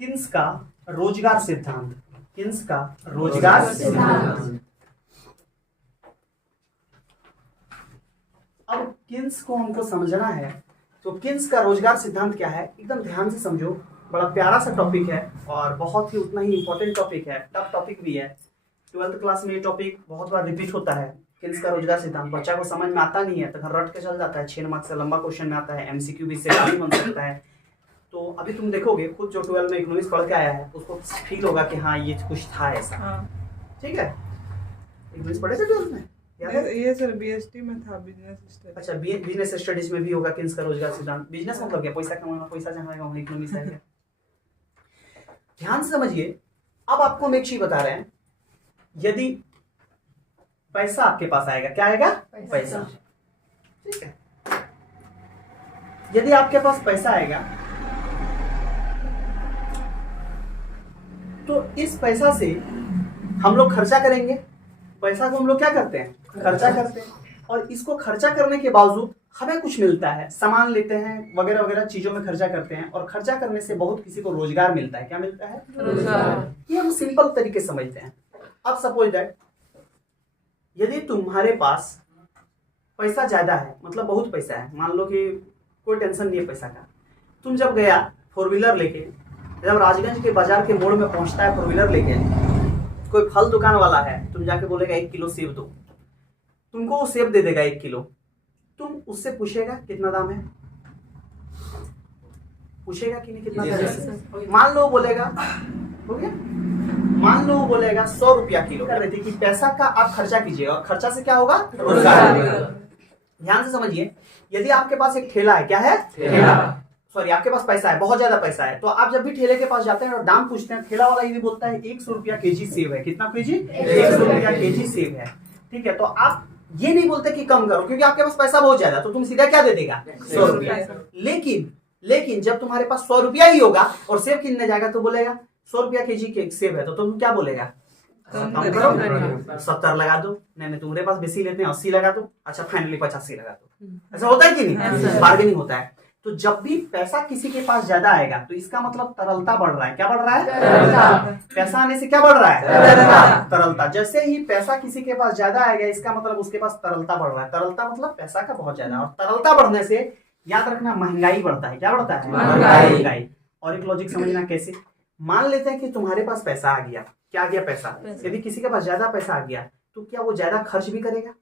Keynes का रोजगार सिद्धांत। किन्स का रोजगार सिद्धांत। अब किन्स को हमको समझना है, तो किन्स का रोजगार सिद्धांत क्या है, एकदम ध्यान से समझो। बड़ा प्यारा सा टॉपिक है और बहुत ही उतना ही इंपॉर्टेंट टॉपिक है, टफ टॉपिक भी है। 12th क्लास में ये टॉपिक बहुत बार रिपीट होता है। किन्स का रोजगार सिद्धांत बच्चा को समझ में आता नहीं है तो घर रट के चल जाता है, 6 मार्क्स से लंबा क्वेश्चन में आता है, एमसीक्यू भी इससे काफी बन सकता है। तो अभी तुम देखोगे खुद जो 12 में इकोनॉमिक्स पढ़ के आया है उसको फील होगा कि हाँ ये कुछ था ऐसा। ठीक है, इकोनॉमिक्स पढ़े थे 12 में? ये सर बीएसटी में था, बिजनेस स्टडीज। अच्छा, बिजनेस स्टडीज में भी होगा किन्स का रोजगार सिद्धांत। बिजनेस मतलब क्या, पैसा कमाना, पैसा जहाँ आएगा वहीं इकोनॉमिक्स आएगा। ध्यान से समझिए। अब आपको हम एक चीज बता रहे हैं, यदि पैसा आपके पास आएगा, क्या आएगा? पैसा। ठीक है, यदि आपके पास पैसा आएगा तो इस पैसा से हम लोग खर्चा करेंगे। पैसा को हम लोग क्या करते हैं? खर्चा करते हैं। और इसको खर्चा करने के बावजूद हमें कुछ मिलता है, सामान लेते हैं वगैरह वगैरह चीजों में खर्चा करते हैं, और खर्चा करने से बहुत किसी को रोजगार मिलता है। क्या मिलता है? रोजगार। ये हम सिंपल तरीके से समझते हैं। अब सपोज दैट यदि तुम्हारे पास पैसा ज्यादा है, मतलब बहुत पैसा है, मान लो कि कोई टेंशन नहीं है पैसा का, तुम जब गया 4 व्हीलर लेके, जब राजगंज के बाजार के मोड़ में पहुंचता है 4 व्हीलर लेके, कोई फल दुकान वाला है, तुम जाके बोलेगा 1 किलो सेब दो, तुमको वो सेब दे देगा 1 किलो। तुम उससे पूछेगा कितना दाम है, पूछेगा कि नहीं कितना दाम है? मान लो बोलेगा, हो गया, मान लो बोलेगा 100 रुपया किलो। कर रहे थे कि पैसा का आप खर्चा कीजिएगा और खर्चा से क्या होगा? रोजगार। ध्यान से समझिए। यदि आपके पास एक ठेला है, क्या है? ठेला। सॉरी, आपके पास पैसा है, बहुत ज्यादा पैसा है, तो आप जब भी ठेले के पास जाते हैं और दाम पूछते हैं, ठेला वाला यदि बोलता है 100 रुपया केजी सेब है, कितना केजी? 100 रुपया केजी सेब है। ठीक है, तो आप ये नहीं बोलते कि कम करो, क्योंकि आपके पास पैसा बहुत ज्यादा, तो तुम सीधा क्या दे देगा? 100 रुपया। लेकिन जब तुम्हारे पास 100 रुपया ही होगा और सेब किनने जाएगा तो बोलेगा 100 रुपया केजी के सेब है, तो तुम क्या बोलेगा? कम करो, 70 लगा दो। नहीं तुम्हारे पास बेसी लेते हैं, 80 लगा दो। अच्छा फाइनली 85 लगा दो। ऐसा होता है कि नहीं? बार्गेनिंग होता है। तो जब भी पैसा किसी के पास ज्यादा आएगा तो इसका मतलब तरलता बढ़ रहा है। क्या बढ़ रहा है? तरलता। पैसा आने से क्या बढ़ रहा है? तरलता। जैसे ही पैसा किसी के पास ज्यादा आएगा, इसका मतलब उसके पास तरलता बढ़ रहा है। तरलता मतलब पैसा का बहुत ज्यादा, और तरलता बढ़ने से याद रखना महंगाई बढ़ता है। क्या बढ़ता है? महंगाई। और एक लॉजिक समझना कैसे। मान लेते हैं कि तुम्हारे पास पैसा आ गया। क्या आ गया? पैसा। यदि किसी के पास ज्यादा पैसा आ गया तो क्या वो ज्यादा खर्च भी करेगा?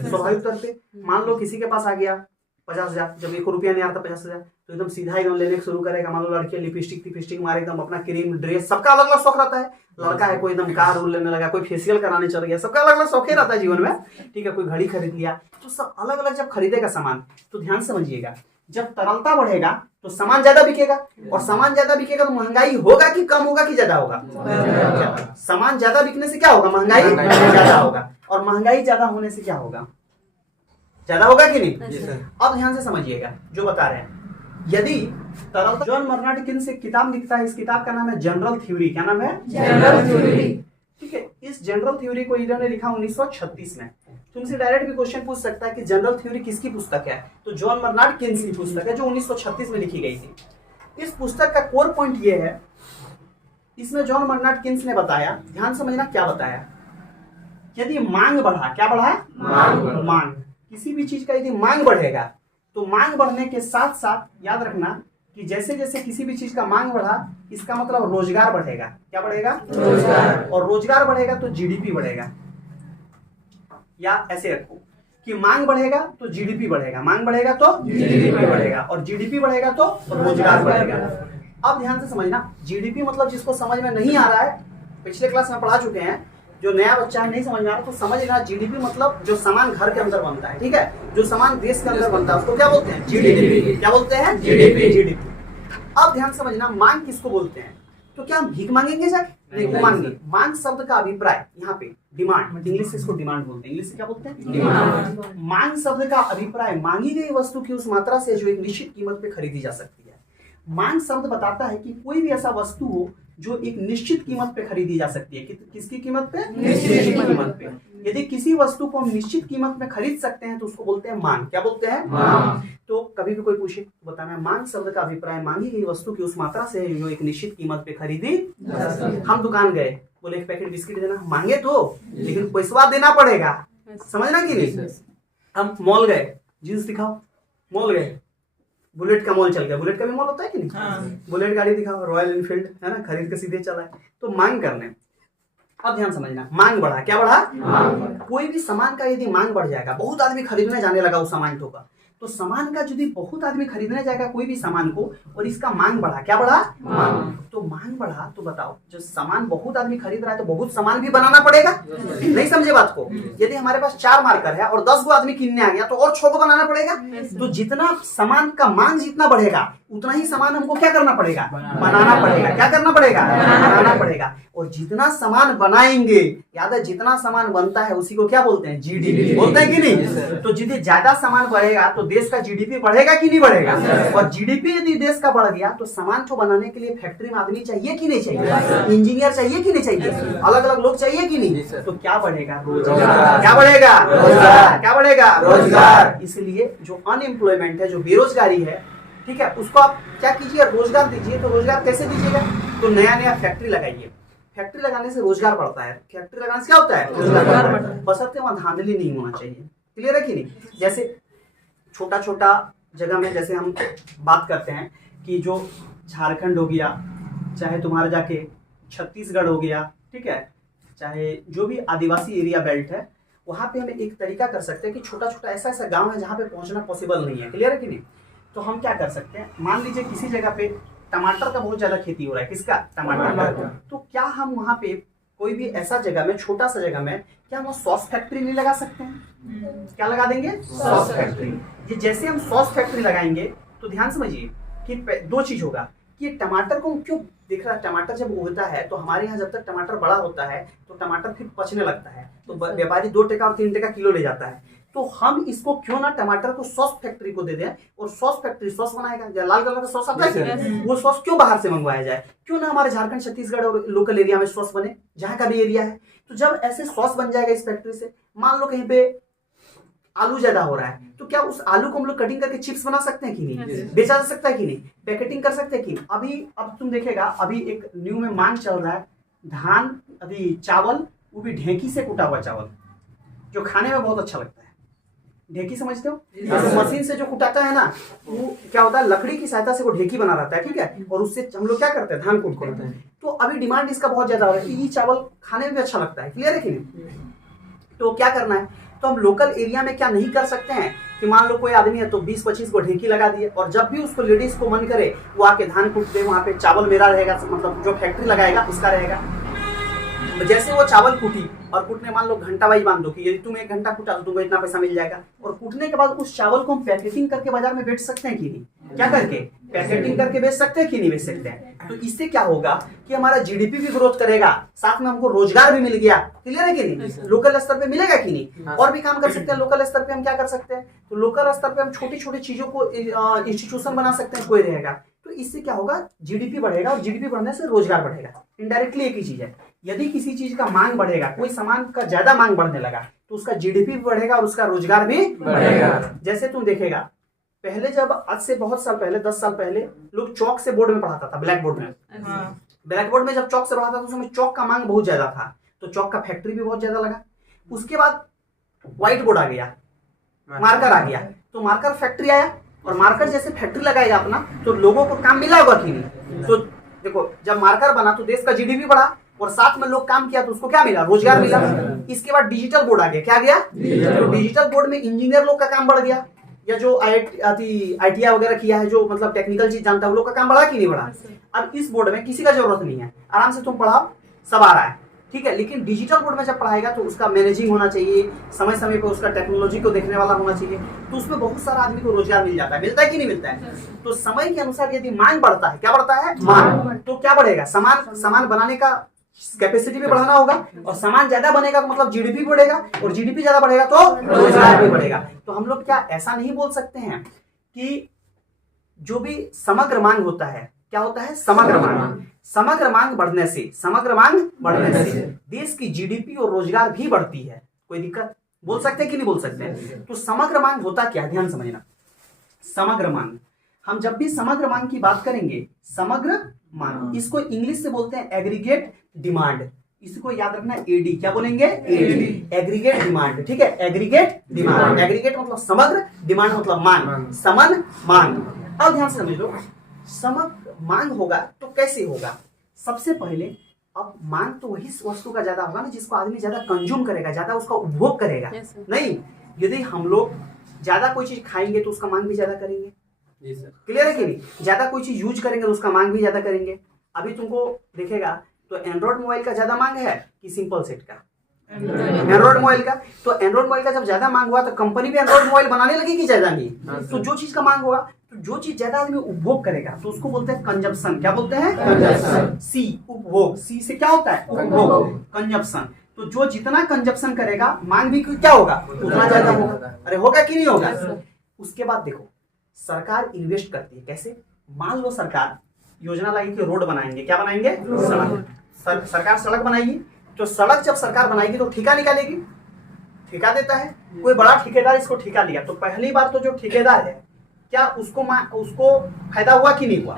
स्वाभाविक तौर पे। मान लो किसी के पास आ गया 50,000, जब 1 रुपया नहीं आता 50,000, तो एकदम सीधा एकदम लेने शुरू करेगा। मान लो लड़की लिपस्टिक मारे, एकदम अपना क्रीम, ड्रेस, सबका अलग अलग शौक रहता है। लड़का है, कोई एकदम कार लेने लगा, कोई फेशियल कराने चल गया, सबका अलग अलग शौक रहता है जीवन में। ठीक है, कोई घड़ी खरीद लिया, तो सब अलग अलग जब खरीदेगा सामान, तो ध्यान समझिएगा, जब तरलता बढ़ेगा तो सामान ज्यादा बिकेगा, और सामान ज्यादा बिकेगा तो महंगाई होगा कि कम होगा कि ज्यादा होगा? सामान ज्यादा बिकने से क्या होगा? महंगाई ज्यादा होगा। और महंगाई ज्यादा होने से क्या होगा? ज्यादा होगा कि नहीं? अब ध्यान से समझिएगा जो बता रहे हैं। यदि तरलता, जॉन बर्नार्ड किन्स एक किताब लिखता है, इस किताब का नाम है जनरल थ्योरी। क्या नाम है? General theory. ठीक है, इस जनरल थ्योरी को इन्होंने लिखा 1936 में। तुमसे डायरेक्ट भी क्वेश्चन पूछ सकता है कि जनरल थ्योरी किसकी पुस्तक है, तो जॉन बर्नार्ड किन्स की पुस्तक है, जो 1936 में लिखी गई थी। इस पुस्तक का कोर पॉइंट ये है, इसमें जॉन बर्नार्ड किन्स ने बताया, ध्यान समझना क्या बताया, यदि मांग बढ़ा, क्या बढ़ा? मांग। किसी भी चीज का यदि मांग बढ़ेगा तो मांग बढ़ने के साथ साथ याद रखना कि जैसे जैसे किसी भी चीज का मांग बढ़ा, इसका मतलब रोजगार बढ़ेगा। क्या बढ़ेगा? रोजगार। और रोजगार बढ़ेगा तो जीडीपी बढ़ेगा। या ऐसे रखो कि मांग बढ़ेगा तो जीडीपी बढ़ेगा, मांग बढ़ेगा तो जीडीपी बढ़ेगा, और जीडीपी बढ़ेगा तो रोजगार बढ़ेगा। अब ध्यान से समझना, जीडीपी मतलब जिसको समझ में नहीं आ रहा है, पिछले क्लास में पढ़ा चुके हैं, जो नया बच्चा है नहीं समझ में आ रहा तो समझ लेना, जीडीपी मतलब जो सामान घर के अंदर बनता है। ठीक है, जो सामान देश के अंदर बनता है उसको क्या बोलते हैं? जीडीपी। क्या बोलते हैं? जीडीपी। अब ध्यान समझना, मांग किसको बोलते हैं? तो क्या हम भीख मांगेंगे जाके? नहीं मांगेंगे। मांग शब्द का अभिप्राय यहाँ पे डिमांड, इंग्लिश से इसको डिमांड बोलते हैं। इंग्लिश से क्या बोलते हैं? डिमांड। मांग शब्द का अभिप्राय मांगी गई वस्तु की उस मात्रा से जो एक निश्चित कीमत पे खरीदी जा सकती है। मांग शब्द बताता है कि कोई भी ऐसा वस्तु हो जो एक निश्चित कीमत पे खरीदी जा सकती है। किसकी कीमत पे? निश्चित कीमत पे। यदि किसी वस्तु को हम निश्चित कीमत में खरीद सकते हैं तो उसको बोलते हैं मांग। क्या बोलते हैं? मांग। तो कभी भी कोई पूछे तो बताना है मांग शब्द का अभिप्राय मांगी गई वस्तु की उस मात्रा से जो एक निश्चित कीमत पे खरीदी। हम दुकान गए, बोले एक पैकेट बिस्किट देना, मांगे तो लेकिन पैसा देना पड़ेगा, समझना कि नहीं। हम मॉल गए, जींस दिखाओ, मॉल गए, बुलेट का मॉल चल गया, बुलेट का भी मॉल होता है कि नहीं, बुलेट गाड़ी दिखाओ, रॉयल एनफील्ड है ना, खरीद के सीधे चला है। तो मांग करने, अब ध्यान समझना, मांग बढ़ा, क्या बढ़ा? कोई भी सामान का यदि मांग बढ़ जाएगा, बहुत आदमी खरीदने जाने लगा उस सामान को, तो सामान का यदि बहुत आदमी खरीदने जाएगा कोई भी सामान को और इसका मांग बढ़ा, क्या बढ़ा? मांग। तो मांग बढ़ा तो बताओ, जो सामान बहुत आदमी खरीद रहा है तो बहुत सामान भी बनाना पड़ेगा। नहीं समझे बात को? यदि हमारे पास 4 मार्कर है और 10 गो आदमी किनने आ गया तो और 6 को बनाना पड़ेगा। तो जितना सामान का मांग जितना बढ़ेगा उतना ही सामान हमको क्या करना पड़ेगा? बनाना पड़ेगा। क्या करना पड़ेगा? बनाना पड़ेगा। और जितना सामान बनाएंगे, याद है, जितना सामान बनता है उसी को क्या बोलते हैं? जीडीपी बोलते हैं कि नहीं। तो यदि ज्यादा सामान बढ़ेगा तो देश का जीडीपी बढ़ेगा कि नहीं बढ़ेगा? और जीडीपी यदि देश का बढ़ गया तो सामान को बनाने के लिए फैक्ट्री में आदमी चाहिए कि नहीं चाहिए? इंजीनियर चाहिए कि नहीं चाहिए? अलग अलग लोग चाहिए कि नहीं? तो क्या बढ़ेगा? रोजगार। क्या बढ़ेगा? रोजगार। क्या बढ़ेगा? रोजगार। इसलिए जो अनएम्प्लॉयमेंट है, जो बेरोजगारी है, ठीक है, उसको आप क्या कीजिए? रोजगार दीजिए। तो रोजगार कैसे दीजिएगा? तो नया नया फैक्ट्री लगाइए। फैक्ट्री लगाने से रोजगार बढ़ता है। फैक्ट्री लगाने से क्या होता है? रोजगार बढ़ता है। बशर्ते वहां धांधली नहीं होना चाहिए। क्लियर है कि नहीं? जैसे छोटा छोटा जगह में जैसे हम बात करते हैं कि जो झारखंड हो गया, चाहे तुम्हारा जाके छत्तीसगढ़ हो गया, ठीक है, चाहे जो भी आदिवासी एरिया बेल्ट है, वहां पे हम एक तरीका कर सकते हैं कि छोटा छोटा ऐसा ऐसा गांव है जहां पे पहुंचना पॉसिबल नहीं है। क्लियर है कि नहीं? तो हम क्या कर सकते हैं, मान लीजिए किसी जगह पे टमाटर का बहुत ज्यादा खेती हो रहा है। किसका? टमाटर का। तो क्या हम वहां पे कोई भी ऐसा जगह में, छोटा सा जगह में, क्या हम सॉस फैक्ट्री नहीं लगा सकते हैं? क्या लगा देंगे? Sauce factory. ये जैसे हम सॉस फैक्ट्री लगाएंगे तो ध्यान समझिए कि 2 चीज होगा कि टमाटर को क्यों देख रहा है, टमाटर जब उगता है तो हमारे यहाँ जब तक टमाटर बड़ा होता है तो टमाटर फिर पचने लगता है, तो व्यापारी 2 टका और 3 टका किलो ले जाता है। तो हम इसको क्यों ना टमाटर को सॉस फैक्ट्री को दे दें और सॉस फैक्ट्री सॉस बनाएगा। लाल कलर का सॉस आता है, वो सॉस क्यों बाहर से मंगवाया जाए? क्यों ना हमारे झारखंड, छत्तीसगढ़ और लोकल एरिया में सॉस बने, जहां का भी एरिया है। तो जब ऐसे सॉस बन जाएगा इस फैक्ट्री से, मान लो कहीं पे आलू ज्यादा हो रहा है तो क्या उस आलू को हम लोग कटिंग करके चिप्स बना सकते हैं कि नहीं? बेचा जा सकता है कि नहीं? पैकेटिंग कर सकते हैं कि नहीं? अब तुम देखेगा, अभी एक न्यू में मांग चल रहा है धान, अभी चावल, वो भी ढेंकी से कुटा हुआ चावल, जो खाने में बहुत अच्छा लगता है। ढेकी समझते हो? तो मशीन से जो कुटाता है ना, वो क्या होता है, लकड़ी की सहायता से वो ढेकी बना रहता है, ठीक है, और उससे हम लोग क्या करते हैं, धान कूट करते हैं। तो अभी डिमांड इसका बहुत ज्यादा हो रहा है, ये चावल खाने में भी अच्छा लगता है। क्लियर है कि नहीं? तो क्या करना है, तो हम लोकल एरिया में क्या नहीं कर सकते हैं कि मान लो कोई आदमी है तो 20-25 को ढेकी लगा दिए, और जब भी उसको लेडीज को मन करे वो आके धान कूट दे, वहां पे चावल मेरा रहेगा, मतलब जो फैक्ट्री लगाएगा उसका रहेगा। जैसे वो चावल कूटी और कूटने मान लो घंटा वाइज बांध दो कि यदि तुम 1 घंटा कूटा तो तुमको इतना पैसा मिल जाएगा, और कूटने के बाद उस चावल को हम पैकेटिंग करके बाजार में बेच सकते हैं कि नहीं? क्या करके? पैकेटिंग करके बेच सकते हैं कि नहीं बेच सकते हैं? तो इससे क्या होगा कि हमारा जीडीपी भी ग्रोथ करेगा, साथ में हमको रोजगार भी मिल गया। क्लियर है कि नहीं? लोकल स्तर पे मिलेगा कि नहीं? और भी काम कर सकते हैं। लोकल स्तर पे हम क्या कर सकते हैं, तो लोकल स्तर पे हम छोटी छोटी चीजों को इंस्टीट्यूशन बना सकते हैं, कोई रहेगा। तो इससे क्या होगा, जीडीपी बढ़ेगा, और जीडीपी बढ़ने से रोजगार बढ़ेगा। इनडायरेक्टली एक ही चीज है, यदि किसी चीज का मांग बढ़ेगा, कोई सामान का ज्यादा मांग बढ़ने लगा तो उसका जीडीपी भी बढ़ेगा और उसका रोजगार भी बढ़ेगा। जैसे तुम देखेगा, पहले जब आज से बहुत साल पहले, 10 साल पहले, लोग चौक से बोर्ड में पढ़ाता था, ब्लैक बोर्ड में। ब्लैक बोर्ड में जब चौक से पढ़ाता था, उस समय चौक का मांग बहुत ज्यादा था, तो चौक का फैक्ट्री भी बहुत ज्यादा लगा। उसके बाद व्हाइट बोर्ड आ गया, मार्कर आ गया, तो मार्कर फैक्ट्री आया, और मार्कर जैसे फैक्ट्री लगाएगा अपना तो लोगों को काम मिला होगा कि नहीं? तो देखो, जब मार्कर बना तो देश का जीडीपी बढ़ा, और साथ में लोग काम किया तो उसको क्या मिला? रोजगार मिला। इसके बाद डिजिटल बोर्ड आ गया, क्या गया? तो डिजिटल बोर्ड में इंजीनियर लोग का काम बढ़ गया, या जो IITI वगैरह किया है, जो मतलब टेक्निकल चीज जानता है, वो लोग का काम बढ़ा कि नहीं बढ़ा? अब इस बोर्ड में किसी का जरूरत नहीं है, आराम से तुम पढ़ाओ, सब आ रहा है, ठीक है। लेकिन डिजिटल बोर्ड में जब पढ़ाएगा तो उसका मैनेजिंग होना चाहिए, समय समय पर उसका टेक्नोलॉजी को देखने वाला होना चाहिए, तो उसमें बहुत सारा आदमी को रोजगार मिल जाता है। मिलता है कि नहीं मिलता है? तो समय के अनुसार यदि मांग बढ़ता है, क्या बढ़ता है? मांग। तो क्या बढ़ेगा? सामान बनाने का कैपेसिटी भी बढ़ाना होगा, और सामान ज्यादा बनेगा तो मतलब जीडीपी बढ़ेगा, और जीडीपी ज्यादा बढ़ेगा तो रोजगार भी बढ़ेगा। तो हम लोग क्या ऐसा नहीं बोल सकते हैं कि जो भी समग्र मांग होता है क्या होता है? समग्र मांग। समग्र मांग बढ़ने से, समग्र मांग बढ़ने से देश की जीडीपी और रोजगार भी बढ़ती है। कोई दिक्कत? बोल सकते हैं कि नहीं बोल सकते हैं? तो समग्र मांग होता क्या है, ध्यान समझना। समग्र मांग, हम जब भी समग्र मांग की बात करेंगे, समग्र मांग, इसको इंग्लिश से बोलते हैं एग्रीगेट डिमांड। इसको याद रखना, एडी क्या बोलेंगे? AD, aggregate demand. ठीक है, एग्रीगेट डिमांड। एग्रीगेट मतलब समग्र, डिमांड मतलब मांग, समन मांग। अब ध्यान से समझ लो, समग्र मांग होगा तो कैसे होगा? सबसे पहले अब मांग तो वही वस्तु का ज्यादा होगा ना जिसको आदमी ज्यादा कंज्यूम करेगा, ज्यादा उसका उपभोग करेगा। नहीं, यदि हम लोग ज्यादा कोई चीज खाएंगे तो उसका मांग भी ज्यादा करेंगे। क्लियर है कि नहीं? ज्यादा कोई चीज यूज करेंगे तो उसका मांग भी ज्यादा करेंगे। अभी तुमको देखेगा तो एंड्रॉइड मोबाइल का ज्यादा मांग है कि सिंपल सेट का? एंड्रॉइड मोबाइल का। तो एंड्रॉइड मोबाइल का जब ज्यादा मांग हुआ तो कंपनी भी एंड्रॉइड मोबाइल बनाने लगी कि ज्यादा नहीं? तो जो चीज का मांग होगा, तो जो चीज ज्यादा आदमी उपभोग करेगा तो उसको बोलते हैं कंजप्शन। क्या बोलते हैं? कंजप्शन। सी उपभोग, सी से क्या होता है? उपभोग, कंजप्शन। तो जो जितना कंजप्शन करेगा मांग भी क्या होगा? उतना ज्यादा होगा। अरे होगा कि नहीं होगा? उसके बाद देखो, सरकार इन्वेस्ट करती है। कैसे? मान लो सरकार योजना लाई कि रोड बनाएंगे। क्या बनाएंगे? सड़क। सरकार सड़क बनाएगी, तो सड़क जब सरकार बनाएगी तो ठेका निकालेगी, ठेका देता है कोई बड़ा ठेकेदार, इसको ठेका लिया तो पहली बार तो जो ठेकेदार है क्या उसको फायदा हुआ कि नहीं हुआ?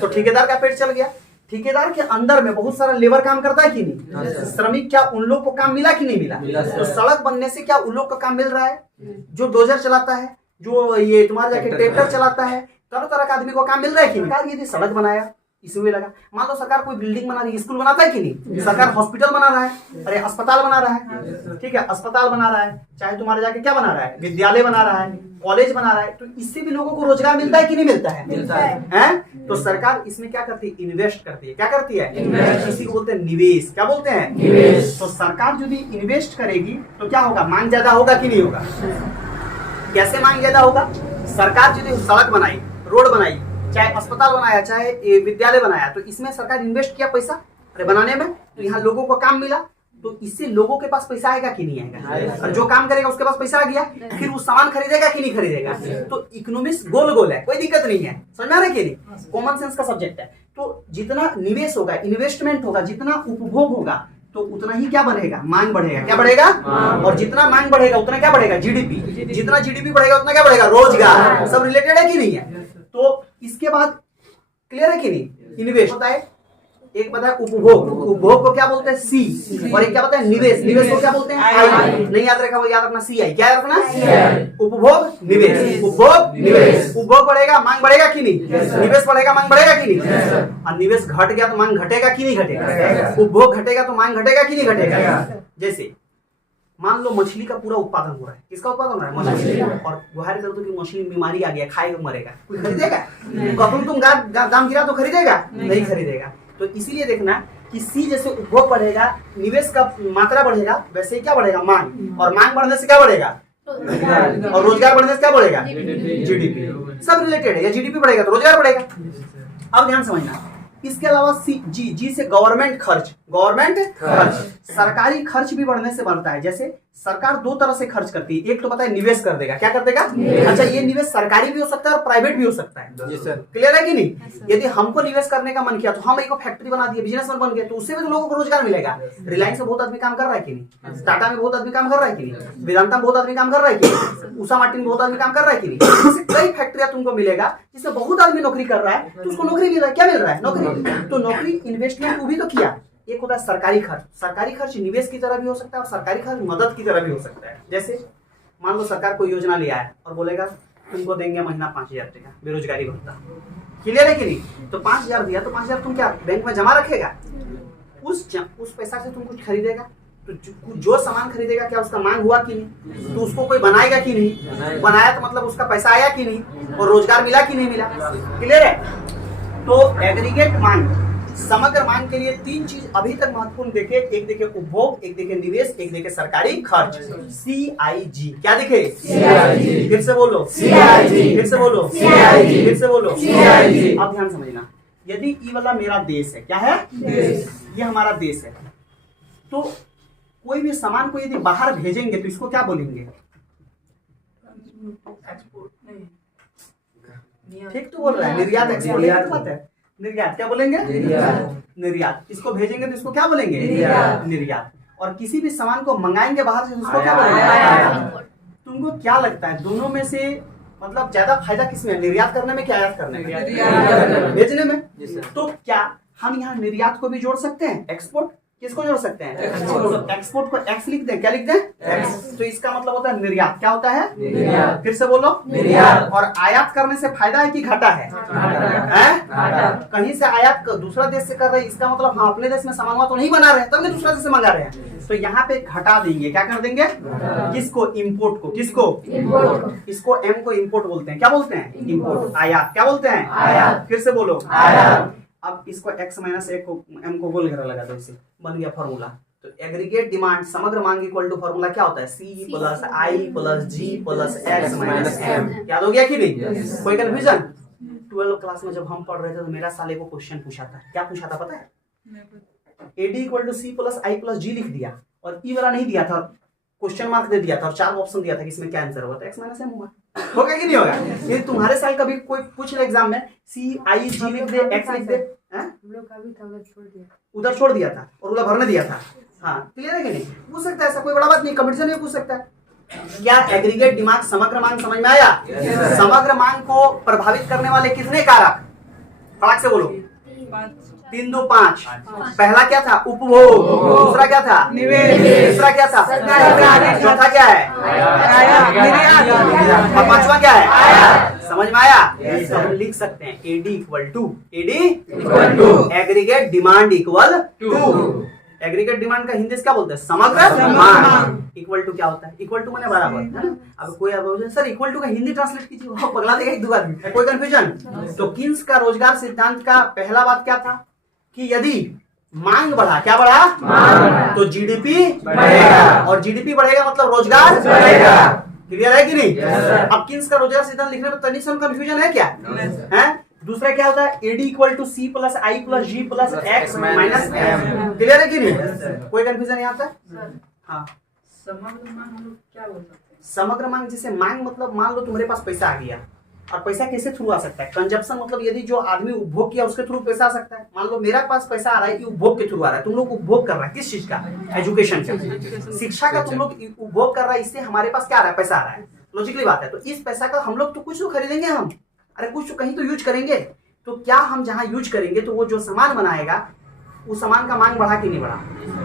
तो ठेकेदार का पेट चल गया। ठेकेदार के अंदर में बहुत सारा लेबर काम करता है कि नहीं? श्रमिक, क्या उन लोग को काम मिला कि नहीं मिला? तो सड़क बनने से क्या उन लोग का काम मिल रहा है? जो डोजर चलाता है, जो ये तुम्हारा जाके ट्रैक्टर चलाता है, तरह तरह का आदमी को काम मिल रहा है कि नहीं? यदि सड़क बनाया, इसमें लगा, मान लो सरकार कोई बिल्डिंग बना रही है, स्कूल बनाता है कि नहीं? सरकार हॉस्पिटल बना रहा है, अरे अस्पताल बना रहा है, ठीक है, अस्पताल बना रहा है, चाहे तुम्हारे जाके क्या बना रहा है? विद्यालय बना रहा है, कॉलेज बना रहा है। तो इससे भी लोगों को रोजगार मिलता है कि नहीं मिलता है? मिलता है। तो सरकार इसमें क्या करती है? इन्वेस्ट करती है। क्या करती है? इन्वेस्ट। इसी को बोलते हैं निवेश। क्या बोलते हैं? निवेश। तो सरकार यदि इन्वेस्ट करेगी तो क्या होगा? मांग ज्यादा होगा कि नहीं होगा? कैसे मांग ज्यादा होगा? सरकार यदि सड़क बनाई, रोड बनाई, चाहे अस्पताल बनाया, चाहे विद्यालय बनाया, तो इसमें सरकार इन्वेस्ट किया पैसा अरे बनाने में, तो यहाँ लोगों को काम मिला, तो इससे लोगों के पास पैसा आएगा कि नहीं आएगा? और जो काम करेगा उसके पास पैसा आ गया, फिर वो सामान खरीदेगा कि नहीं खरीदेगा? तो इकोनॉमिक्स गोल गोल है, कोई दिक्कत नहीं है। समझ में आ रहा है कि नहीं? कॉमन सेंस का सब्जेक्ट है। तो जितना निवेश होगा, इन्वेस्टमेंट होगा, जितना उपभोग होगा, तो उतना ही क्या बढ़ेगा? मांग बढ़ेगा। क्या बढ़ेगा? और जितना मांग बढ़ेगा उतना क्या बढ़ेगा? जीडीपी। जितना जीडीपी बढ़ेगा उतना क्या बढ़ेगा? रोजगार। सब रिलेटेड है कि नहीं है? तो इसके बाद क्लियर है कि नहीं? इन्वेस्ट होता है, एक पता है उपभोग, उपभोग को क्या बोलते हैं? सी, और एक क्या बोलते हैं? निवेश, निवेश को क्या बोलते हैं? आई। नहीं याद रखा वो याद रखना, सी आई। क्या याद रखना? उपभोग निवेश, उपभोग निवेश। उपभोग बढ़ेगा, मांग बढ़ेगा कि नहीं? निवेश बढ़ेगा, मांग बढ़ेगा कि नहीं? और निवेश घट गया तो मांग घटेगा कि नहीं घटेगा? उपभोग घटेगा तो मांग घटेगा कि नहीं घटेगा? जैसे मान लो मछली का पूरा उत्पादन हो रहा है। किसका उत्पादन हो रहा है? मछली। और गुहार कर दो कि मछली बीमारी आ गया, खाएगा मरेगा, कोई खरीदेगा? कभी तुम दाम गिरा तो खरीदेगा? नहीं खरीदेगा। तो इसीलिए देखना कि सी जैसे उपभोग बढ़ेगा, निवेश का मात्रा बढ़ेगा, वैसे ही क्या बढ़ेगा? मांग। और मांग बढ़ने से क्या बढ़ेगा? और रोजगार बढ़ने से क्या बढ़ेगा? जीडीपी। सब रिलेटेड है। या जीडीपी बढ़ेगा तो रोजगार बढ़ेगा। अब ध्यान समझना, इसके अलावा जी से गवर्नमेंट खर्च। गवर्नमेंट खर्च, सरकारी खर्च भी बढ़ने से बनता है। जैसे सरकार दो तरह से खर्च करती है, एक तो पता है निवेश कर देगा। क्या कर देगा? अच्छा, ये निवेश सरकारी भी हो सकता है और प्राइवेट भी हो सकता है। क्लियर है कि नहीं? यदि हमको निवेश करने का मन किया तो हम एक फैक्ट्री बना दिए, बिजनेसमैन बन गए, तो उससे भी तो लोगों को रोजगार मिलेगा। रिलायंस में बहुत आदमी काम कर रहा है कि नहीं? टाटा में बहुत आदमी काम कर रहा है कि नहीं? वेदांता में बहुत आदमी काम कर रहा है कि नहीं? उषा मार्टिन में बहुत आदमी काम कर रहा है कि नहीं? कई फैक्ट्रियां तुमको मिलेगा जिसमें बहुत आदमी नौकरी कर रहा है, तो उसको नौकरी मिल रहा है। क्या मिल रहा है? नौकरी। तो नौकरी इन्वेस्टमेंट भी तो किया। एक होता है सरकारी खर्च। सरकारी खर्च निवेश की तरह भी हो सकता है और सरकारी खर्च मदद की तरह भी हो सकता है। जैसे मान लो सरकार कोई योजना ले आया और बोलेगा तुमको देंगे महीना 5,000 टका बेरोजगारी भत्ता। क्लियर है कि नहीं? तो 5,000 दिया तो 5,000 तुम क्या बैंक में जमा रखेगा? उस पैसा से तुम कुछ खरीदेगा? तो जो सामान खरीदेगा क्या उसका मांग हुआ कि नहीं? तो उसको कोई बनाएगा कि नहीं? बनाया तो मतलब उसका पैसा आया कि नहीं? और रोजगार मिला कि नहीं मिला? क्लियर है? तो एग्रीगेट मांग, समग्र मांग के लिए तीन चीज अभी तक महत्वपूर्ण देखे। एक देखे उपभोग, एक देखे निवेश, एक देखे सरकारी खर्च। CIG। क्या देखे? CIG। फिर से बोलो CIG। फिर से बोलो CIG। फिर से बोलो CIG। अब ध्यान समझना, यदि ये वाला मेरा देश है, क्या है? देश। ये हमारा देश है, तो कोई भी सामान को यदि बाहर भेजेंगे तो इसको क्या बोलेंगे? ठीक तो बोल रहा है, निर्यात एक्सपोर्ट बात है। निर्यात। क्या बोलेंगे? निर्यात। इसको भेजेंगे तो इसको क्या बोलेंगे? निर्यात। और किसी भी सामान को मंगाएंगे बाहर से, उसको क्या बोलेंगे? तुमको क्या लगता है दोनों में से मतलब ज्यादा फायदा किसमें है? निर्यात करने में क्या आयात करने में? भेजने में। तो क्या हम यहाँ निर्यात को भी जोड़ सकते हैं? एक्सपोर्ट किसको जोड़ सकते हैं? एक्सपोर्ट को एक्स लिख दें। क्या लिख दें? एक्स। तो इसका मतलब होता है निर्यात। क्या होता है? निर्यात। फिर से बोलो, निर्यात। और आयात करने से फायदा है कि घाटा है? कहीं से आयात दूसरा देश से कर रहे हैं, इसका मतलब हम अपने देश में सामान तो नहीं बना रहे हैं, तब नहीं दूसरा देश से मंगा रहे हैं। तो यहाँ पे घटा देंगे। क्या कर देंगे? किसको? इम्पोर्ट को। किसको? इसको एम को इम्पोर्ट बोलते हैं। क्या बोलते हैं? इम्पोर्ट। आयात। क्या बोलते हैं? आयात। फिर से बोलो, आयात। अब इसको x माइनस एक को m को गोल घेरा लगा दो, इसे बन गया फॉर्मूला। तो एग्रीगेट डिमांड समग्र मांग इक्वल टू फॉर्मूला क्या होता है? C plus I plus G plus x minus m। याद हो गया कि नहीं? कोई कंफ्यूजन? 12 क्लास में जब हम पढ़ रहे थे तो मेरा साले को क्वेश्चन पूछा था। क्या पूछा था पता है? AD equal to C plus I plus G लिख दिया और E वाला नहीं दिया था, क्वेश्चन मार्क दे दिया था और 4 ऑप्शन दिया था कि इसमें क्या आंसर होगा। तो x माइनस m होगा कि नहीं होगा? ये तुम्हारे साल कभी कोई पूछ ले एग्जाम में C I G लिख दे, x लिख दे, उधर छोड़ दिया था और उधर भरने दिया था। हाँ, क्लियर है कि नहीं? पूछ सकता है, ऐसा कोई बड़ा बात नहीं, कंपटीशन में पूछ सकता है। क्या एग्रीगेट डिमांड समग्र मांग समझ में आया? समग्र मांग को प्रभावित करने वाले कितने कारक? फटाक से बोलो। 3 2 5। पहला क्या था? उपभोग। दूसरा क्या था? निवेश। तीसरा क्या था? चौथा क्या है? और पांचवा क्या है? समझ में आया? तो हम लिख सकते हैं AD equal to aggregate demand equal to. Aggregate demand का हिंदी से क्या बोलते हैं? समग्र मांग। इक्वल टू क्या होता है? इक्वल टू माने बराबर, है ना? अब कोई अब सर इक्वल टू का हिंदी ट्रांसलेट कीजिए, वो पगला देगा एक दो आदमी। कोई कंफ्यूजन? तो किन्स का रोजगार सिद्धांत का पहला बात क्या था कि यदि मांग बढ़ा, क्या बढ़ा? तो जीडीपी बढ़ेगा, और जीडीपी बढ़ेगा मतलब रोजगार बढ़ेगा। क्लियर है कि नहीं? अब किन्स का रोजगार सिद्धांत लिखने में तनिक सा कंफ्यूजन है क्या? है? दूसरा क्या होता है? AD equal to C plus I plus G plus x minus m। Clear है कि नहीं? कोई कंफ्यूजन यहाँ तक? हाँ। समग्र मांग हम लोग क्या बोल सकते हैं? समग्र मांग जैसे मांग मतलब मान लो तुम्हारे पास पैसा आ गया, और पैसा कैसे थ्रू आ सकता है? कंजप्शन मतलब यदि जो आदमी उपभोग किया उसके थ्रू पैसा आ सकता है। मान लो मेरा पास पैसा आ रहा है कि उपभोग के थ्रू आ रहा है, तुम लोग उपभोग कर रहा है किस चीज का? एजुकेशन का, शिक्षा का तुम लोग उपभोग कर रहा है, इससे हमारे पास क्या आ रहा है? पैसा आ रहा है। लॉजिकली बात है। तो इस पैसा का हम लोग तो कुछ तो खरीदेंगे, हम अरे कुछ तो कहीं तो यूज करेंगे। तो क्या हम जहाँ यूज करेंगे तो वो जो सामान बनाएगा उस सामान का मांग बढ़ा कि नहीं बढ़ा?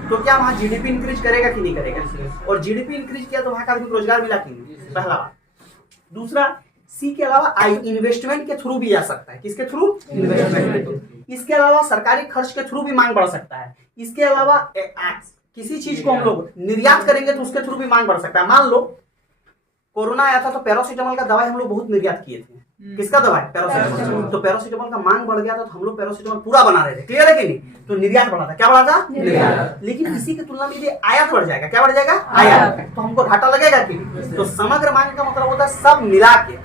तो क्या वहाँ जीडीपी इंक्रीज करेगा कि नहीं करेगा? और जीडीपी इंक्रीज किया तो वहाँ का आदमी को रोजगार मिला कि नहीं? पहला बात। दूसरा, सी के अलावा आई इन्वेस्टमेंट के थ्रू भी आ सकता है। किसके थ्रू? इन्वेस्टमेंट। इसके अलावा सरकारी खर्च के थ्रू भी मांग बढ़ सकता है। इसके अलावा किसी चीज को हम लोग निर्यात करेंगे तो उसके थ्रू भी मांग बढ़ सकता है। मान लो कोरोना आया था तो पैरासीटामोल का दवाई हम लोग बहुत निर्यात किए थे। किसका दवाई? पैरासीटामोल। तो पैरासीटामोल का मांग बढ़ गया था तो हम लोग पैरासीटामोल पूरा बना रहे थे। क्लियर है कि नहीं? तो निर्यात बढ़ा था। क्या बढ़ा था? निर्यात। लेकिन इसी की तुलना में ये आयात बढ़ जाएगा। क्या बढ़ जाएगा? आयात। तो हमको घाटा लगेगा कि नहीं? तो समग्र मांग का मतलब होता है सब मिला के।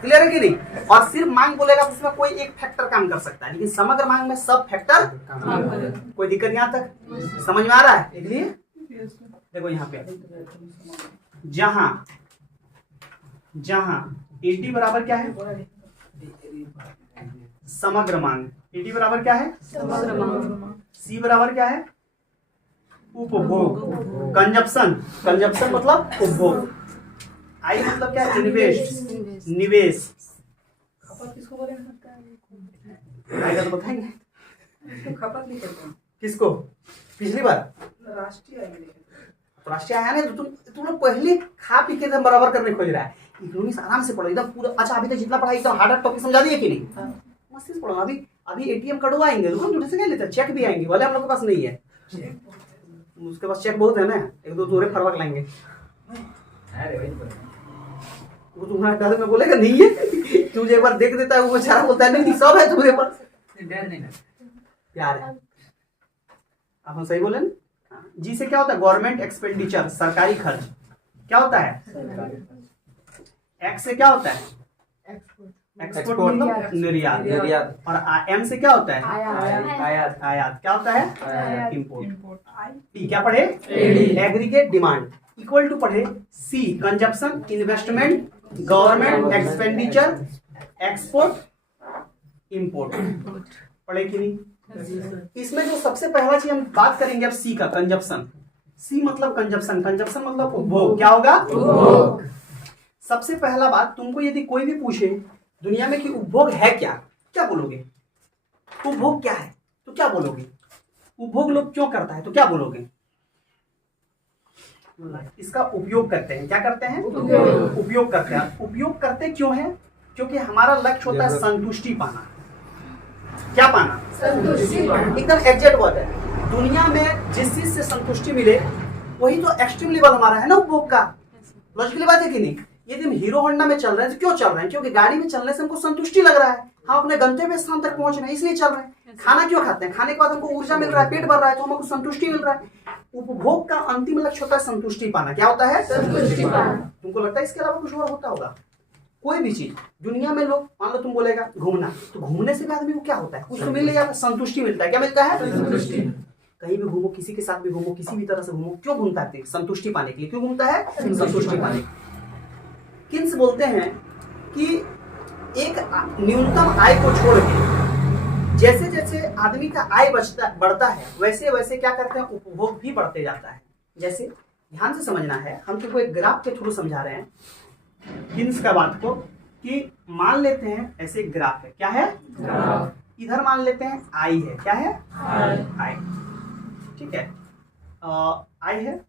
क्लियर है कि नहीं? और सिर्फ मांग बोलेगा तो उसमें कोई एक फैक्टर काम कर सकता है, लेकिन समग्र मांग में सब फैक्टर कोई दिक्कत यहाँ तक समझ में आ रहा है? इसलिए देखो यहाँ पे जहां AD बराबर क्या है? समग्र मांग। AD बराबर क्या है? समग्र मांग। C बराबर क्या है? उपभोग। कंजप्शन मतलब उपभोग। I मतलब क्या है? निवेश। खपत किसको बोले? आएगा तो बताएंगे। खपत नहीं करते किसको? पिछली बार राष्ट्रीय आय राष्ट्रीय आय नहीं, तुम लोग पहले खा पी के एकदम बराबर करने खोज रहा है। इकोनॉमिक्स आराम से पढ़ो एकदम पूरा। अच्छा अभी तक जितना पढ़ाई एकदम हार्ड टॉपिक समझा दिए कि नहीं? मस्त से पढ़ो। अभी ATM कार्ड आएंगे तो हम से क्या लेते हैं, चेक भी आएंगे, भले हम लोग के पास नहीं है, उसके पास चेक बहुत है ना, एक दो दूरे फरवक लाएंगे। वो तुम्हारा डर में बोलेगा नहीं है, तुझे एक बार देख देता है वो बेचारा बोलता है नहीं सब है तुम्हारे पास। प्यार है। आप हम सही बोले ना? जी से क्या होता है? गवर्नमेंट एक्सपेंडिचर, सरकारी खर्च। क्या होता है? एक्स से क्या होता है? एक्सपोर्ट मतलब निर्यात। और एम से क्या होता है? आयात। क्या होता है? इंपोर्ट। टी क्या पढ़े? एग्रीगेट डिमांड इक्वल टू पढ़े C consumption, investment, government expenditure, export, import. पढ़े कि नहीं? इसमें जो सबसे पहला चीज हम बात करेंगे अब सी का, कंजप्शन। सी मतलब कंजप्शन, कंजप्शन मतलब उपभोग। क्या होगा? उपभोग। सबसे पहला बात, तुमको यदि कोई भी पूछे दुनिया में कि उपभोग है क्या, क्या बोलोगे? उपभोग क्या है तो क्या बोलोगे? उपभोग लोग क्यों करता है तो क्या बोलोगे? इसका उपयोग करते हैं। क्या करते हैं? उपयोग करते हैं। उपयोग करते क्यों है? क्योंकि हमारा लक्ष्य होता है संतुष्टि पाना। क्या पाना? संतुष्टि पाना। एकदम एग्जैक्ट वर्ड है। दुनिया में जिस चीज से संतुष्टि मिले वही तो एक्सट्रीम लेवल हमारा है ना उपभोग का। लॉजिकली बात है कि नहीं? यदि हम हीरो होंडा में चल रहे हैं तो क्यों चल रहे हैं? क्योंकि गाड़ी में चलने से हमको संतुष्टि लग रहा है, हम अपने गंतव्य स्थान तक पहुंच रहे हैं, इसलिए चल रहे हैं। खाना क्यों खाते हैं? खाने के बाद हमको ऊर्जा मिल रहा है, पेट भर रहा है तो हमको संतुष्टि मिल रहा है। उपभोग का अंतिम लक्ष्य होता है संतुष्टि पाना। क्या होता है? संतुष्टि पाना। तुमको लगता है इसके अलावा कुछ और होता होगा? कोई भी चीज दुनिया में लोग, मान लो तुम बोलेगा घूमना, तो घूमने से भी आदमी को क्या होता है? कुछ तो मिल जाता है, संतुष्टि मिलता है। क्या मिलता है? संतुष्टि। कहीं भी घूमो, किसी के साथ भी घूमो, किसी भी तरह से घूमो, क्यों घूमता है? संतुष्टि पाने के लिए। क्यों घूमता है? संतुष्टि पाने। किन्स बोलते हैं कि एक न्यूनतम आय को छोड़ के जैसे जैसे आदमी का आय बढ़ता है वैसे वैसे क्या करते हैं? उपभोग भी बढ़ते जाता है। जैसे ध्यान से समझना है, हम तुमको एक ग्राफ के थ्रू समझा रहे हैं किन्स का बात को, कि मान लेते हैं ऐसे एक ग्राफ है। क्या है? ग्राफ। इधर मान लेते हैं आई है। क्या है? आई। ठीक है, आई है,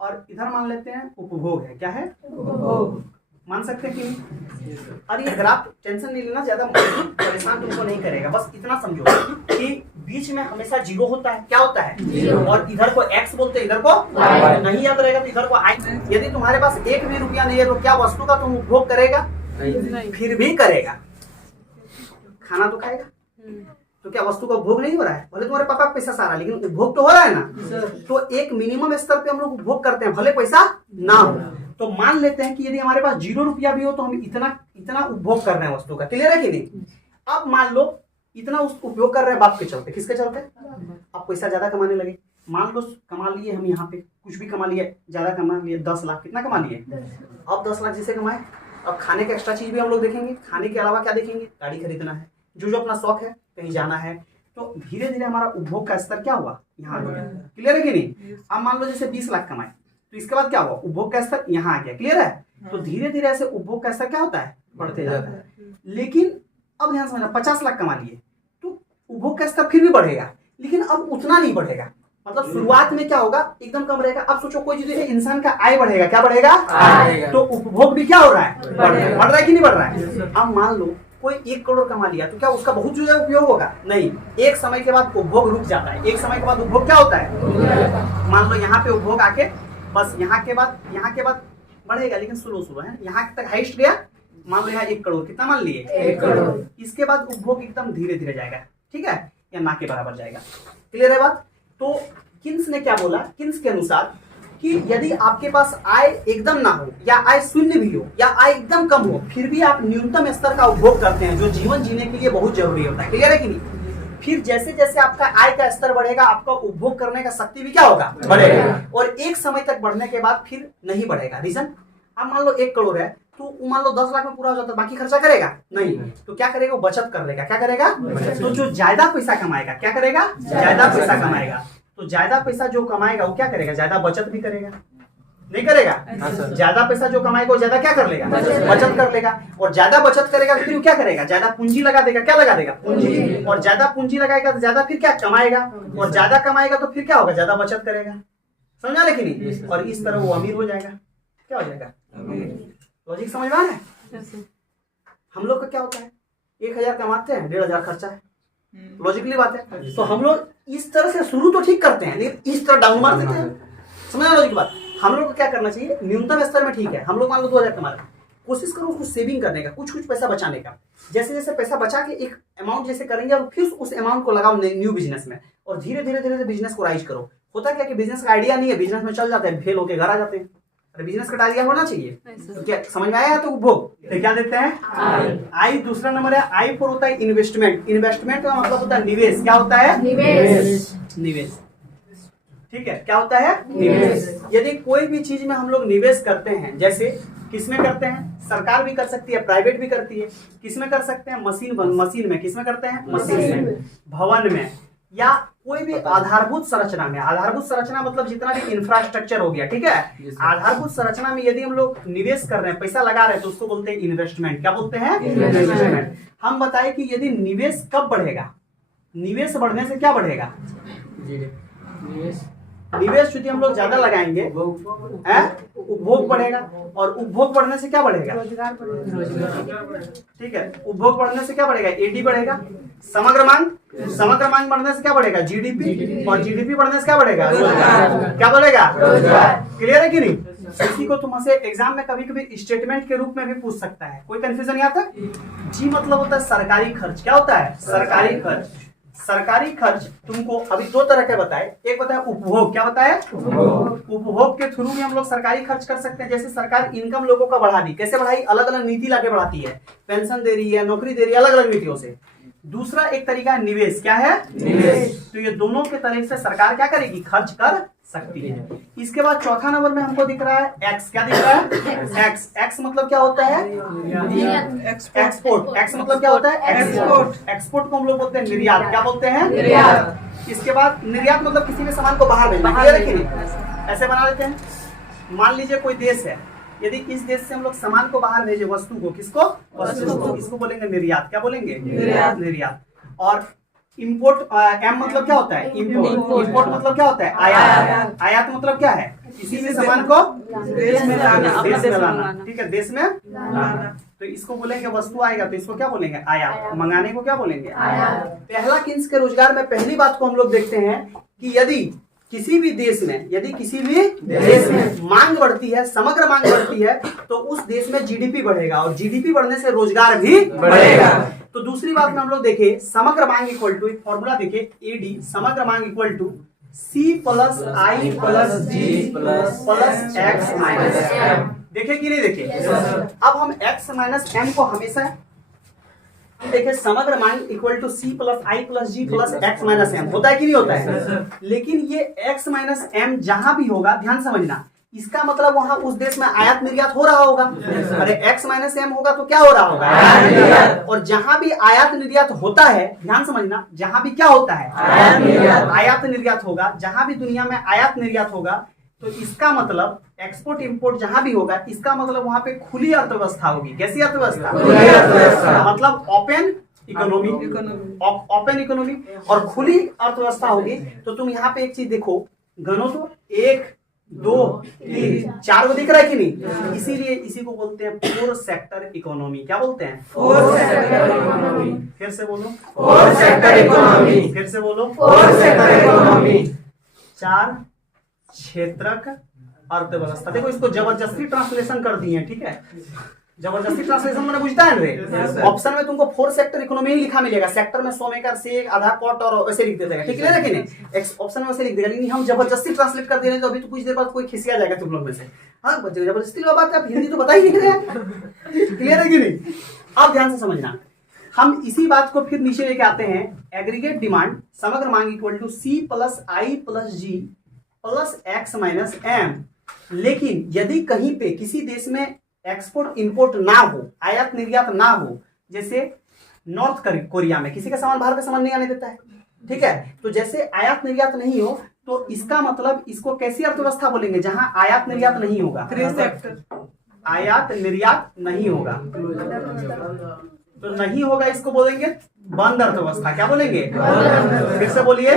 और इधर मान लेते हैं उपभोग है। क्या है? उपभोग। मान सकते हैं कि नहीं? और ये ग्राफ टेंशन नहीं लेना, ज्यादा परेशान तुमको नहीं करेगा। बस इतना समझो कि बीच में हमेशा जीरो होता है। क्या होता है? जीरो। और इधर को एक्स बोलते हैं, इधर को वाई। नहीं याद रहेगा तो इधर को आई। यदि तुम्हारे पास एक भी रुपया नहीं है तो क्या वस्तु का तुम उपभोग करेगा? नहीं। फिर भी करेगा। खाना तो खाएगा, तो क्या वस्तु का उपभोग नहीं हो रहा है? भले तुम्हारे पापा का पैसा सारा, लेकिन उपभोग तो हो रहा है ना। तो एक मिनिमम स्तर पे हम लोग उपभोग करते हैं, भले पैसा ना हो। तो मान लेते हैं कि यदि हमारे पास 0 रुपया भी हो तो हम इतना उपभोग कर रहे हैं वस्तु का। क्लियर है कि नहीं? अब मान लो इतना उपयोग कर रहे हैं बाप के चलते। किसके चलते? अब पैसा ज्यादा कमाने लगे। मान लो कमा लिए हम, यहाँ पे कुछ भी कमा लिए, ज्यादा कमा लिए, 10 लाख। कितना कमा लिए? अब 10 लाख जैसे कमाए, अब खाने का एक्स्ट्रा चीज भी हम लोग देखेंगे। खाने के अलावा क्या देखेंगे? गाड़ी खरीदना है, जो अपना शौक है, कहीं जाना है। तो धीरे धीरे हमारा उपभोग का स्तर क्या हुआ? यहाँ आ गया। क्लियर है कि नहीं? अब मान लो जैसे 20 लाख कमाए तो इसके बाद क्या हुआ? उपभोग का स्तर यहाँ आ गया। क्लियर है? तो धीरे धीरे ऐसे उपभोग का स्तर क्या होता है? बढ़ते जाता है। लेकिन अब ध्यान समझना, 50 लाख कमा लिए तो उपभोग का स्तर फिर भी बढ़ेगा, लेकिन अब उतना नहीं बढ़ेगा। मतलब शुरुआत में क्या होगा? एकदम कम रहेगा। अब सोचो कोई चीज, इंसान का आय बढ़ेगा। क्या बढ़ेगा? तो उपभोग भी क्या हो रहा है? बढ़ रहा है कि नहीं बढ़ रहा है? अब मान लो कोई 1 करोड़ कमा लिया तो क्या उसका बहुत ज्यादा उपयोग होगा? नहीं। एक समय के बाद उपभोग रुक जाता है। एक समय के बाद उपभोग क्या होता है? मान लो यहाँ पे उपभोग आके बस यहाँ के बाद बढ़ेगा, लेकिन स्लो है। यहाँ तक हाइस्ट गया, मान लो यहाँ 1 करोड़। कितना मान लिए? 1 करोड़। इसके बाद उपभोग एकदम धीरे धीरे जाएगा। ठीक है, या ना के बराबर जाएगा। क्लियर है बात? तो किन्स ने क्या बोला? किन्स के अनुसार कि यदि आपके पास आय एकदम ना हो, या आय शून्य भी हो, या आय एकदम कम हो, फिर भी आप न्यूनतम स्तर का उपभोग करते हैं, जो जीवन जीने के लिए बहुत जरूरी होता है। क्लियर है कि नहीं? फिर जैसे जैसे आपका आय का स्तर बढ़ेगा, आपका उपभोग करने का शक्ति भी क्या होगा? बढ़ेगा। और एक समय तक बढ़ने के बाद फिर नहीं बढ़ेगा। रीजन? अब मान लो 1 करोड़ है तो मान लो 10 लाख में पूरा हो जाता है, बाकी खर्चा करेगा नहीं। तो क्या करेगा? बचत कर लेगा। क्या करेगा? तो जो ज्यादा पैसा कमाएगा, क्या करेगा? ज्यादा पैसा कमाएगा। तो ज्यादा पैसा जो कमाएगा वो क्या करेगा? ज्यादा बचत भी करेगा। नहीं करेगा? ज्यादा पैसा जो कमाएगा वो ज्यादा क्या कर लेगा? बचत कर लेगा। और ज्यादा बचत करेगा फिर क्या करेगा? ज्यादा पूंजी लगा देगा। क्या लगा देगा? पूंजी। और ज्यादा पूंजी लगाएगा तो ज्यादा फिर क्या कमाएगा, और ज्यादा कमाएगा तो फिर क्या होगा? ज्यादा बचत करेगा। समझा लेकिन नहीं? और इस तरह वो अमीर हो जाएगा। क्या हो जाएगा? लॉजिक समझ में आ रहा है? हम लोग का क्या होता है? 1000 कमाते हैं, 1500 खर्चा है। लॉजिकली बात है। तो हम लोग इस तरह से शुरू तो ठीक करते हैं, लेकिन इस तरह डाउन मार देते हैं। समझना लॉजिक बात? हम लोग को क्या करना चाहिए? न्यूनतम स्तर में ठीक है, हम लोग मान लो 2000 कमा रहे हैं, कोशिश करो कुछ सेविंग करने का, कुछ पैसा बचाने का। जैसे जैसे पैसा बचा के एक अमाउंट जैसे करेंगे, और फिर उस अमाउंट को लगाओ न्यू बिजनेस में, और धीरे धीरे बिजनेस को राइज करो। होता क्या कि बिजनेस का आइडिया नहीं है, बिजनेस में चल जाते हैं, फेल होकर घर आ जाते हैं। अरे बिजनेस का आइडिया होना चाहिए। तो क्या समझ में आया? तो उपभोग तो क्या देते हैं? आई। दूसरा नंबर है आई फोर होता है इन्वेस्टमेंट। इन्वेस्टमेंट का मतलब होता है निवेश। क्या होता है? निवेश। ठीक है, क्या होता है? निवेश। यदि कोई भी चीज में हम लोग निवेश करते हैं, जैसे किसमें करते हैं? सरकार भी कर सकती है, प्राइवेट भी करती है। किसमें कर सकते हैं? मशीन में। किसमें करते हैं? मशीन में, भवन में, या कोई भी आधारभूत संरचना में। आधारभूत संरचना मतलब जितना भी इंफ्रास्ट्रक्चर हो गया, ठीक है। आधारभूत संरचना में यदि हम लोग निवेश कर रहे हैं, पैसा लगा रहे हैं, तो उसको बोलते हैं इन्वेस्टमेंट। क्या बोलते हैं? इन्वेस्टमेंट। हम बताएं कि यदि निवेश कब बढ़ेगा? निवेश बढ़ने से क्या बढ़ेगा? निवेश यदि हम लोग ज्यादा लगाएंगे, उपभोग बढ़ेगा, और उपभोग बढ़ने से क्या बढ़ेगा? ठीक है, उपभोग बढ़ने से क्या बढ़ेगा? एडी बढ़ेगा। समग्र मांग बढ़ने से क्या बढ़ेगा? जीडीपी, और जीडीपी बढ़ने से क्या बढ़ेगा? क्या बढ़ेगा? क्लियर है कि नहीं? इसी को तुम से एग्जाम में कभी कभी स्टेटमेंट के रूप में भी पूछ सकता है। कोई कंफ्यूजन यहाँ तक? जी मतलब होता है सरकारी खर्च। क्या होता है? सरकारी खर्च। सरकारी खर्च तुमको अभी दो तरह के बताए। एक बताया उपभोग। क्या बताया? उपभोग के थ्रू भी हम लोग सरकारी खर्च कर सकते हैं। जैसे सरकार इनकम लोगों का बढ़ा दी। कैसे बढ़ाई? अलग अलग नीति लाके बढ़ाती है, पेंशन दे रही है, नौकरी दे रही है, अलग अलग नीतियों से। दूसरा एक तरीका है निवेश। क्या है? निवेश। तो ये दोनों के तरह से सरकार क्या करेगी? खर्च कर सकती है। इसके बाद चौथा नंबर में हमको दिख रहा है एक्स। क्या दिख रहा है? एक्स। एक्स मतलब क्या होता है? एक्सपोर्ट। एक्स मतलब क्या होता है? एक्सपोर्ट। एक्सपोर्ट को हम लोग बोलते हैं निर्यात। क्या बोलते हैं? निर्यात। इसके बाद निर्यात मतलब किसी भी सामान को बाहर भेजना। क्लियर है कि नहीं? ऐसे बना लेते हैं। मान लीजिए कोई देश है, यदि इस देश से हम लोग सामान को बाहर भेजे, वस्तु को, किसको? वस्तु को, इसको बोलेंगे निर्यात। क्या बोलेंगे? निर्यात। और इम्पोर्ट, एम मतलब क्या होता है? इम्पोर्ट। इम्पोर्ट मतलब क्या होता है? आयात। आयात मतलब क्या है? किसी भी सामान को देश में लाना। ठीक है, देश में लाना। तो इसको बोलेंगे वस्तु आएगा, तो इसको क्या बोलेंगे? आयात। मंगाने को क्या बोलेंगे? आयात। पहला किन्स के रोजगार में पहली बात को हम लोग देखते हैं कि यदि किसी भी देश में मांग बढ़ती है, समग्र मांग बढ़ती है, तो उस देश में जीडीपी बढ़ेगा, और जीडीपी बढ़ने से रोजगार भी बढ़ेगा। तो दूसरी बात में हम लोग देखें, समग्र मांग इक्वल टू, एक फॉर्मूला देखें, एडी, समग्र मांग equal to C plus I plus G plus X minus M. देखे कि नहीं देखे? अब हम एक्स माइनस एम को हमेशा देखिए, समग्र मांग equal to C plus I plus G plus X minus M होता है कि नहीं होता है? लेकिन ये एक्स माइनस एम जहां भी होगा, ध्यान समझना, इसका मतलब वहां उस देश में आयात निर्यात हो रहा होगा। अरे एक्स माइनस एम होगा तो क्या हो रहा होगा? और जहां भी आयात निर्यात होता है, ध्यान समझना, जहां भी क्या होता है? आयात निर्यात होगा। जहां भी दुनिया में आयात निर्यात होगा, तो इसका मतलब एक्सपोर्ट इंपोर्ट जहां भी होगा, इसका मतलब वहां पे खुली अर्थव्यवस्था होगी। कैसी अर्थव्यवस्था? मतलब ओपन इकोनॉमी। ओपन इकोनॉमी और खुली अर्थव्यवस्था होगी। तो तुम यहाँ पे एक चीज देखो, गनो तो 1 2 3 4 को दिख रहा है कि नहीं? इसीलिए इसी को बोलते हैं 4 सेक्टर इकोनॉमी। क्या बोलते हैं? 4 सेक्टर इकोनॉमी। फिर से बोलो, 4 सेक्टर इकोनॉमी। फिर से बोलो, 4 सेक्टर इकोनॉमी। 4 क्षेत्रक अर्थव्यवस्था। देखो, इसको जबरदस्ती ट्रांसलेशन कर दिए, ठीक है? जबरदस्ती ट्रांसलेशन मैंने बुझता है रे। ऑप्शन में तुमको 4 सेक्टर इकोनॉमी ही लिखा मिलेगा। सेक्टर में 100 एकड़ से आधा कॉट और वैसे लिख देगा, ठीक है? लेकिन ऑप्शन में वैसे लिख देगा, लेकिन हम जबरदस्ती ट्रांसलेट कर दे रहे हैं, तो अभी तो कुछ देर बाद कोई खिसिया जाएगा तुम लोग में से। हाँ, जबरदस्ती वाली बात है, आप हिंदी तो बता ही नहीं रहे। क्लियर है कि नहीं? अब ध्यान से समझना, हम इसी बात को फिर नीचे लेके आते हैं। एग्रीगेट डिमांड, समग्र मांग equal to C plus I plus G plus X minus M. लेकिन यदि कहीं पे किसी देश में एक्सपोर्ट इंपोर्ट ना हो, आयात निर्यात ना हो, जैसे नॉर्थ कोरिया में किसी का सामान बाहर का सामान नहीं आने देता है, ठीक है? तो जैसे आयात निर्यात नहीं हो, तो इसका मतलब इसको कैसी अर्थव्यवस्था बोलेंगे? जहां आयात निर्यात नहीं होगा। आयात निर्यात नहीं होगा, तो नहीं होगा, इसको बोलेंगे बंद अर्थव्यवस्था। क्या बोलेंगे? फिर से बोलिए,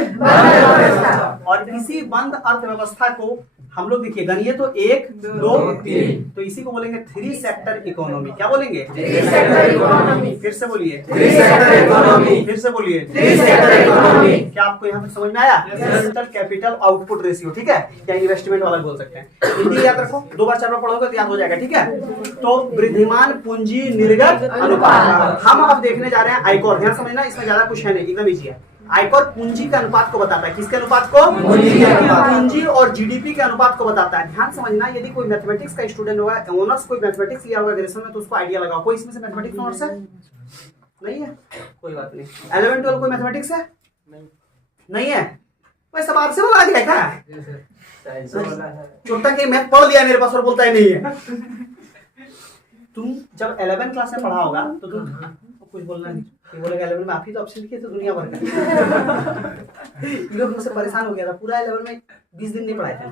और इसी बंद अर्थव्यवस्था को हम लोग देखिए, गणिए तो 1 2 3, तो इसी को बोलेंगे 3 सेक्टर इकोनॉमी। क्या बोलेंगे? 3 सेक्टर इकोनॉमी। फिर से बोलिए, 3 सेक्टर इकोनॉमी। फिर से बोलिए, 3 सेक्टर इकोनॉमी। क्या आपको यहाँ तक समझ में आया? टोटल कैपिटल आउटपुट रेशियो, ठीक है? या इन्वेस्टमेंट वाला बोल सकते हैं। हिंदी याद रखो, 2 बार 4 बार पढ़ोगे तो याद हो जाएगा, ठीक है? तो वृद्धिमान पूंजी निर्गत अनुपात हम अब देखने जा रहे हैं। आयकर, ध्यान समझना, इसमें ज्यादा कुछ है नहीं, एकदम इजी है। आयकर पूंजी के अनुपात को बताता है। किसके अनुपात को? पूंजी और जीडीपी के अनुपात को बताता है। ध्यान समझना, यदि कोई मैथमेटिक्स का स्टूडेंट होगा, ऑनर्स कोई मैथमेटिक्स लिया होगा ग्रेजुएशन में, तो उसको आइडिया लगाओ। कोई इसमें से मैथमेटिक्स ऑनर्स है? नहीं है, कोई बात नहीं। 11 12 कोई मैथमेटिक्स है? नहीं है। वैसे बात से बोला दिया क्या? छोटा के मैथ पढ़ लिया मेरे पास और बोलता है नहीं है। तुम जब 11 क्लास में पढ़ा होगा तो तुम कुछ बोलना नहीं, ये बोलेगा 11 में आप ही तो ऑप्शन लिखे थे दुनिया भर का। ये लोग मुझसे परेशान हो गया था, पूरा 11 में 20 दिन नहीं पढ़ाए थे,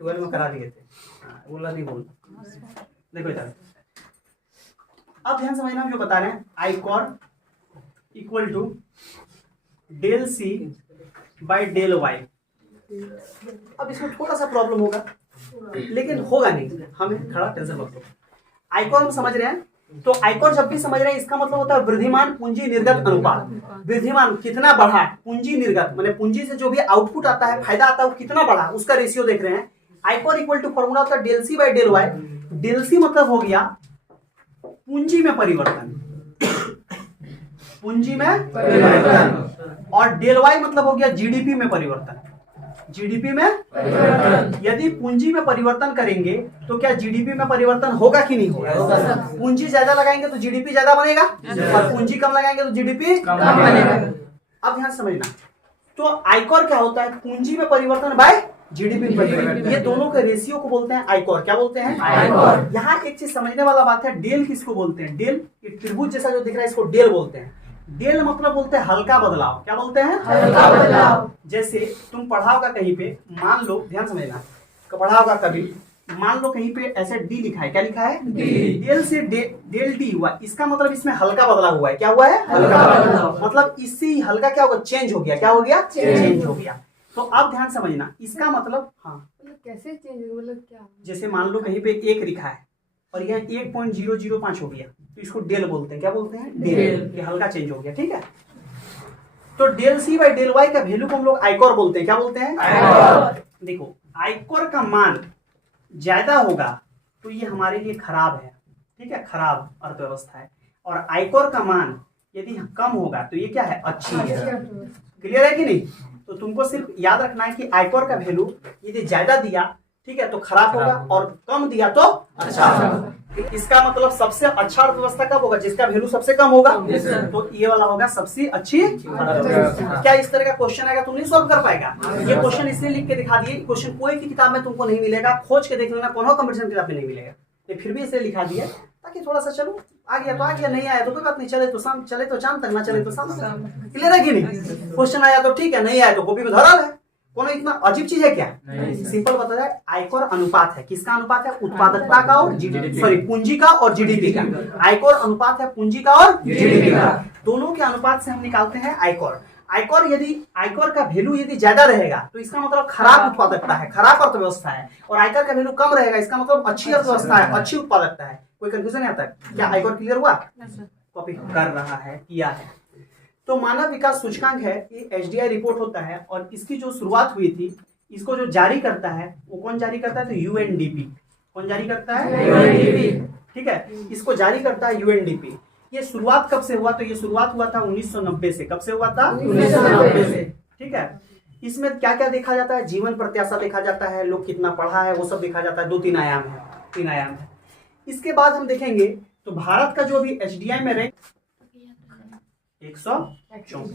12 में करा दिए थे। बोला नहीं बोल, देखो इधर अब ध्यान समझना, हम जो बता रहे हैं ICOR equal to del C by del Y. अब इसमें थोड़ा सा प्रॉब्लम होगा, लेकिन होगा नहीं, हमें खड़ा टेंशन मत लो। आइकॉर हम समझ रहे हैं, तो आइकॉर जब भी समझ रहे हैं इसका मतलब होता है वृद्धिमान पूंजी निर्गत अनुपात। वृद्धिमान कितना बढ़ा, पूंजी निर्गत माने पूंजी से जो भी आउटपुट आता है, फायदा आता है, वो कितना बढ़ा, उसका रेशियो देख रहे हैं। आइकॉर इक्वल टू फॉर्मूला होता है del C by del Y. Del C मतलब हो गया पूंजी में परिवर्तन, पूंजी में परिवर्तन, और डेल वाई मतलब हो गया जीडीपी में परिवर्तन। जीडीपी में यदि पूंजी में परिवर्तन करेंगे तो क्या जीडीपी में परिवर्तन होगा कि नहीं होगा? पूंजी ज्यादा लगाएंगे तो जीडीपी ज्यादा बनेगा, और पूंजी कम लगाएंगे तो जीडीपी कम बनेगा। अब ध्यान समझना, तो आयकर क्या होता है? पूंजी में परिवर्तन बाय जीडीपी में परिवर्तन। ये दोनों के रेशियो को बोलते हैं आयकर। क्या बोलते हैं? आयकर। यहाँ एक चीज समझने वाला बात है, डेल किसको बोलते हैं? डेल, ये त्रिभुज जैसा जो दिख रहा है इसको डेल बोलते हैं। डेल मतलब बोलते हैं हल्का बदलाव। क्या बोलते हैं? हल्का बदलाव। जैसे तुम पढ़ा होगा कहीं पे, मान लो, ध्यान समझना, पढ़ा होगा कभी, मान लो कहीं पे ऐसे डी लिखा है। क्या लिखा है? डेल से डेल डी हुआ, इसका मतलब इसमें हल्का बदलाव हुआ है। क्या हुआ है? हल्का बदलाव। मतलब इससे हल्का क्या होगा? चेंज हो गया। क्या हो गया? चेंज हो गया। तो अब ध्यान समझना, इसका मतलब, हाँ कैसे चेंज, मतलब क्या? जैसे मान लो कहीं पे 1 लिखा है और यह 1.005 हो गया, तो इसको डेल बोलते हैं। क्या बोलते हैं? डेल। ये हल्का चेंज हो गया। ठीक है, तो del C by del Y का वैल्यू को हम लोग आयकर बोलते हैं। क्या बोलते हैं? आयकर। देखो, आयकर का मान ज्यादा होगा तो ये हमारे लिए खराब है। ठीक है, खराब अर्थव्यवस्था है। और आयकर का मान यदि कम होगा तो ये क्या है? अच्छी है। क्लियर है कि नहीं? तो तुमको सिर्फ याद रखना है कि आयकर का वैल्यू यदि ज्यादा दिया, ठीक है, तो खराब होगा, और कम दिया तो अच्छा होगा। इसका मतलब सबसे अच्छा अर्थव्यवस्था कब होगा? जिसका वैल्यू सबसे कम होगा। तो ये वाला होगा सबसे अच्छी अर्थव्यवस्था। क्या इस तरह का क्वेश्चन आएगा, तुम नहीं सॉल्व कर पाएगा? ये क्वेश्चन इसलिए लिख के दिखा दिए, क्वेश्चन कोई भी किताब में तुमको नहीं मिलेगा, खोज के देख लेना, कोनो कंपटीशन किताब में नहीं मिलेगा। ये फिर भी इसलिए लिखा दिया ताकि थोड़ा सा चलो, आ गया तो आ गया, नहीं आया तो कोई बात नहीं, चले तो शाम, चले तो चांद तक, ना चले तो शाम तक। क्लियर है कि नहीं? क्वेश्चन आया तो ठीक है, नहीं आया तो कॉपी में धरा है। कोनो इतना अजीब चीज है क्या? सिंपल बता जाए, आयकर अनुपात है। किसका अनुपात है? उत्पादकता का और जीडीपी, सॉरी पूंजी का और जीडीपी का। आयकर अनुपात है पूंजी का और जीडीपी का, दोनों के अनुपात से हम निकालते हैं आयकर। आयकर यदि आयकर का वैल्यू यदि ज्यादा रहेगा तो इसका मतलब खराब उत्पादकता है, खराब अर्थव्यवस्था है। और आयकर का वैल्यू कम रहेगा, इसका मतलब अच्छी अर्थव्यवस्था है, अच्छी उत्पादकता है। कोई कंफ्यूजन नहीं आता? क्या आयकर क्लियर हुआ? कॉपी कर रहा है, किया है। तो मानव विकास सूचकांक है, ये एचडीआई रिपोर्ट होता है, और इसकी जो शुरुआत हुई थी, इसको जो जारी करता है वो कौन जारी करता है? तो यूएनडीपी। कौन जारी करता है? यूएनडीपी। ठीक है, इसको जारी करता है यूएनडीपी। ये शुरुआत कब से हुआ? तो ये शुरुआत हुआ था 1990 से। कब से हुआ था? 1990 से। ठीक है, इसमें क्या क्या देखा जाता है? जीवन प्रत्याशा देखा जाता है, लोग कितना पढ़ा है, वो सब देखा जाता है। 2-3 आयाम है, 3 आयाम है। इसके बाद हम देखेंगे तो भारत का जो भी एचडीआई में रैंक 134।